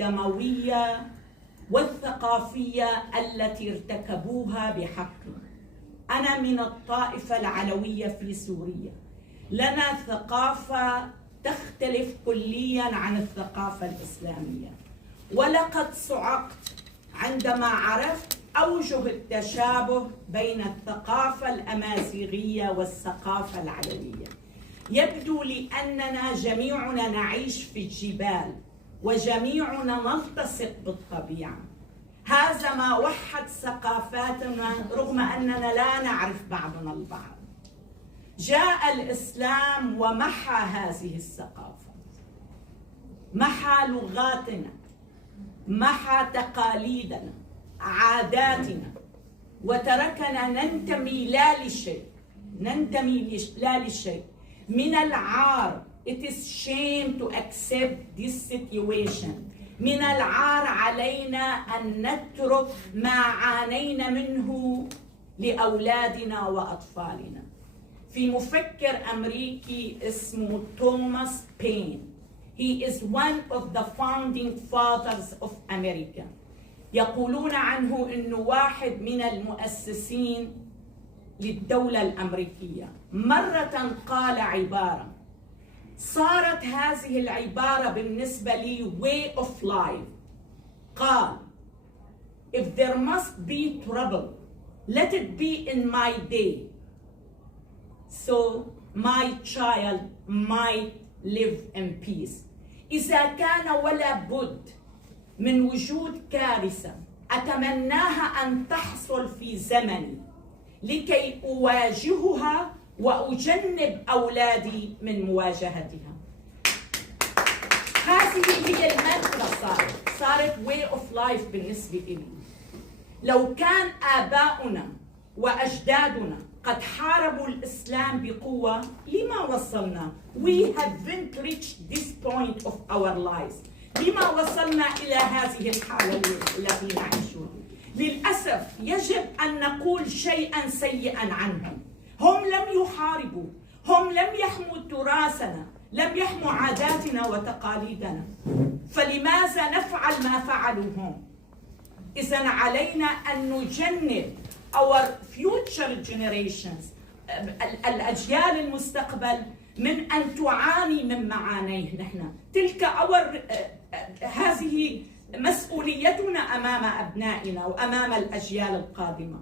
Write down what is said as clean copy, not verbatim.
الدموية والثقافية التي ارتكبوها بحق. أنا من الطائفة العلوية في سوريا، لنا ثقافة تختلف كلياً عن الثقافة الإسلامية، ولقد صعقت عندما عرفت أوجه التشابه بين الثقافة الأمازيغية والثقافة العلوية. يبدو لي أننا جميعنا نعيش في الجبال وجميعنا نلتصق بالطبيعة. هذا ما وحد ثقافاتنا رغم أننا لا نعرف بعضنا البعض. جاء الإسلام ومحى هذه الثقافة، محى لغاتنا، محى تقاليدنا، عاداتنا، وتركنا ننتمي لا لشيء. من العار it is shame to accept this situation. من العار علينا أن نترك ما عانينا منه لأولادنا وأطفالنا. في مفكر أمريكي اسمه توماس بين، he is one of the founding fathers of America. يقولون عنه إنه واحد من المؤسسين للدولة الأمريكية. مرة قال عبارة صارت هذه العبارة بالنسبة لي way of life. قال if there must be trouble let it be in my day so my child might live in peace. إذا كان ولا بد من وجود كارثة أتمناها أن تحصل في زمني لكي أواجهها وأجنب أولادي من مواجهتها. هذه هي المنطقة صارت way of life بالنسبة لي. لو كان آباؤنا وأجدادنا قد حاربوا الإسلام بقوة لما وصلنا؟ We haven't reached this point of our lives. لما وصلنا إلى هذه الحالة التي نعيشها؟ للأسف يجب أن نقول شيئا سيئا عنهم. هم لم يحاربوا، هم لم يحموا تراثنا، لم يحموا عاداتنا وتقاليدنا، فلماذا نفعل ما فعلوا هم؟ إذن علينا أن نجنب our future generations الأجيال المستقبل من أن تعاني من معانيه نحن. تلك هذه مسؤوليتنا أمام أبنائنا وأمام الأجيال القادمة.